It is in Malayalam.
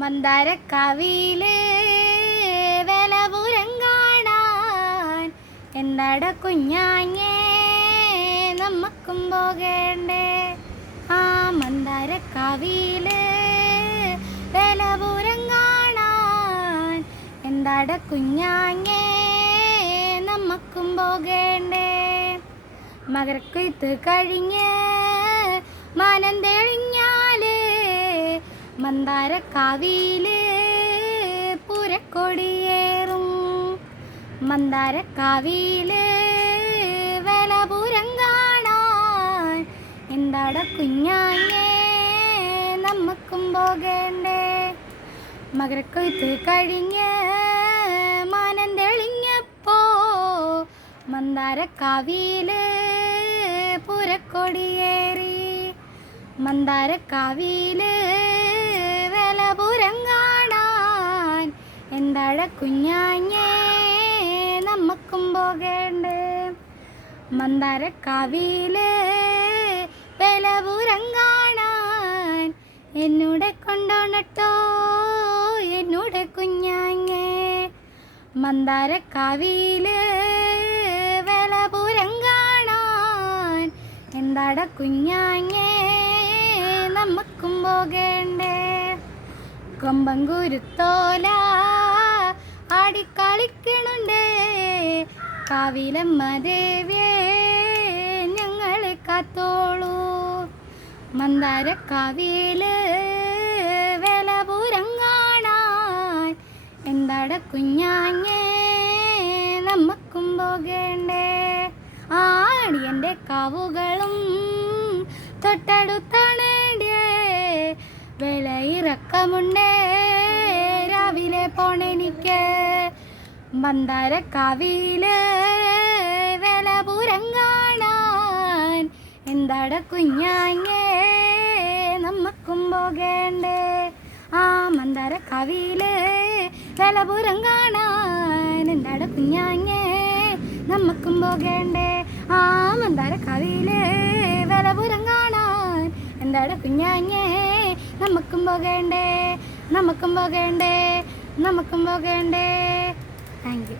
മന്ദാരക്കാവിയിൽ വേലപുരം കാണാൻ എന്താട കുഞ്ഞാങ്ങേ നമ്മക്കും പോകേണ്ടേ? ആ മന്ദാരക്കാവിയിൽ വേലപുരം കാണാൻ എന്താട കുഞ്ഞാങ്ങേ നമ്മക്കും പോകേണ്ടേ? മകരക്കൊയ്ത്ത് കഴിഞ്ഞ് മാനം തെളിഞ്ഞാൽ മന്ദാരക്കാവിയിൽ പുരക്കൊടിയേറും. മന്ദാരക്കാവിയിൽ വേലപുരം കാണാൻ എന്താട കുഞ്ഞാങ്ങേ നമുക്കും പോകേണ്ടേ? മകരക്കൊയ്ത്ത് കഴിഞ്ഞ് മാനം തെളിഞ്ഞപ്പോ മന്ദാരക്കാവിയിൽ പുരക്കൊടിയേറി. മന്ദാരക്കാവിയിൽ എന്താഴ കുഞ്ഞാഞ്ഞേ നമുക്കും പോകേണ്ടേ. മന്ദാരക്കാവിയിൽ വേലപുരം കാണാൻ എന്നൂടെ കൊണ്ടോണട്ടോ എന്നൂടെ കുഞ്ഞാങ്ങേ മന്ദാരക്കാവിയിൽ വേലപുരം കാണാൻ എന്താട കുഞ്ഞാങ്ങേ നമുക്കും പോകേണ്ടേ. കൊമ്പങ്കുരുത്തോല കാവിലമ്മ ദേവിയേ ഞങ്ങളെ കാത്തോളൂ. മന്ദാരക്കാവിയിൽ വേലപുരം കാണാൻ എന്താട കുഞ്ഞാഞ്ഞേ നമുക്കും പോകേണ്ടേ. ആടിയന്റെ കാവുകളും തൊട്ടടുത്താണേണ്ടിയേ വിലയിറക്കമുണ്ടേ രാവിലെ പോണെനിക്ക്. മന്ദാരക്കാവിയിൽ കുഞ്ഞാങ്ങേ നമ്മക്കും പോകേണ്ടേ. ആ മന്ദാരക്കാവിയിൽ വേലപുരം കാണാൻ എന്താട കുഞ്ഞാങ്ങേ നമ്മക്കും പോകേണ്ടേ. ആ മന്ദര കവിയിൽ തലപുരം കാണാൻ എന്താട കുഞ്ഞാങ്ങേ നമുക്കും പോകേണ്ടേ നമുക്കും പോകേണ്ടേ നമുക്കും പോകേണ്ടേ. Thank you